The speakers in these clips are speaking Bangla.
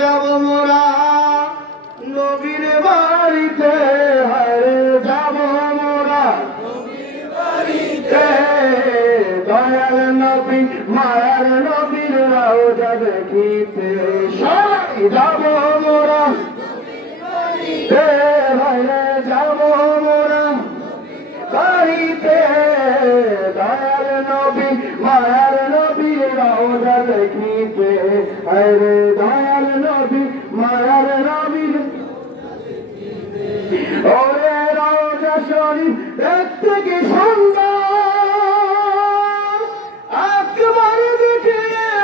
যাব মোরা নবীর বাড়িতে, হায়রে যাব মোরা নবীর বাড়িতে। দয়াল নবী মায়ার নবীর রওজা দেখিতে, সবাই যাব মোরা নবীর বাড়িতে, হায়রে যাব মোরা বাড়িতে। দয়াল নবী মায়ার নবীর রওজা দেখিতে, হায়রে দয়াল নবী মায়ার নবীর। ওরে রওজা শরীফ দেখতে কি সুন্দর, একবার দেখে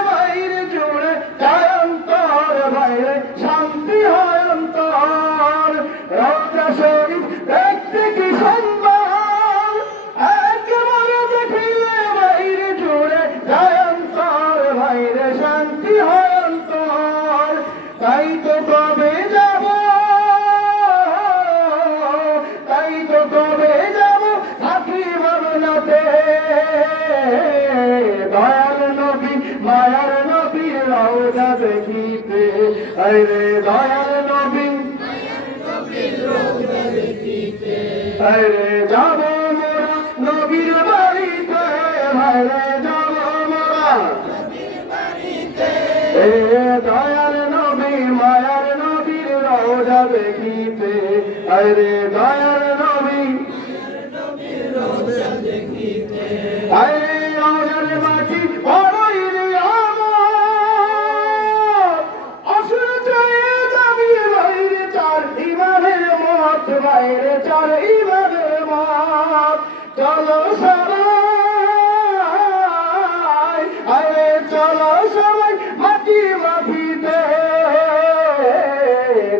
বাইরে জুড়ে যায় অন্তর, বাইরে শান্তি হয় অন্তর। রওজা শরীফ দেখতে কি সুন্দর, একবার দেখে বাইরে জুড়ে যায় অন্তর, বাইরে শান্তি হয় অন্তর। তাই তো কবে যাব, তাই তো কবে যাব থাকি ভাবনাতে। দয়াল নবী মায়ার নবী রওজা দেখিতে, আরে দয়াল নবী মায়ার নবী রওজা দেখিতে। আরে যাব মোরা নবীর বাড়িতে, আরে যাব মোরা নবীর বাড়িতে। এ দয়াল নবী মায়ার নবীর রওজা দেখিতে, আরে দয়াল নবী মায়ার নবীর রওজা দেখিতে। আরে রওজার মাটি বড়ই নিয়ামত, আসল চেয়ে যাবি বাইরে চার ইমানের মত, বাইরে চার ইমানের মত। চলো সবাই, আরে চলো সবাই মাটি মাটিতে।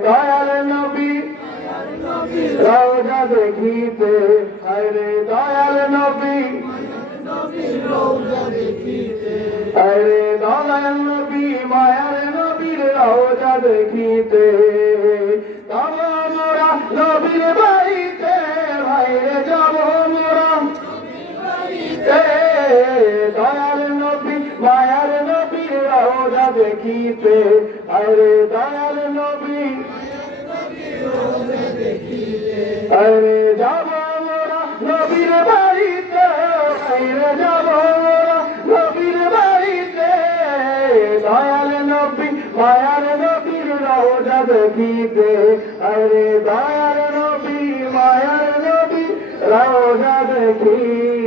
দয়াল নবী রওজা দেখিতে, আরে দয়াল নবী রওজা দেখিতে। আরে দয়াল নবী মায়ার নবীর রওজা দেখিতে। যাব মোরা নবীর বাড়িতে, বাইরে যাব মোরা নবীর বাড়িতে। দয়াল নবী মায়ার নবীর রওজা দেখিতে, আরে দয়াল নবী রওজা দেখিতে। আরে যাব মোরা নবীর বাড়িতে, বাইরে যাব মোরা নবীর বাড়িতে। দয়াল নবী মায়ার নবীর রওজা দেখিতে, আরে দয়াল নবী মায়ার নবীর রওজা দেখিতে।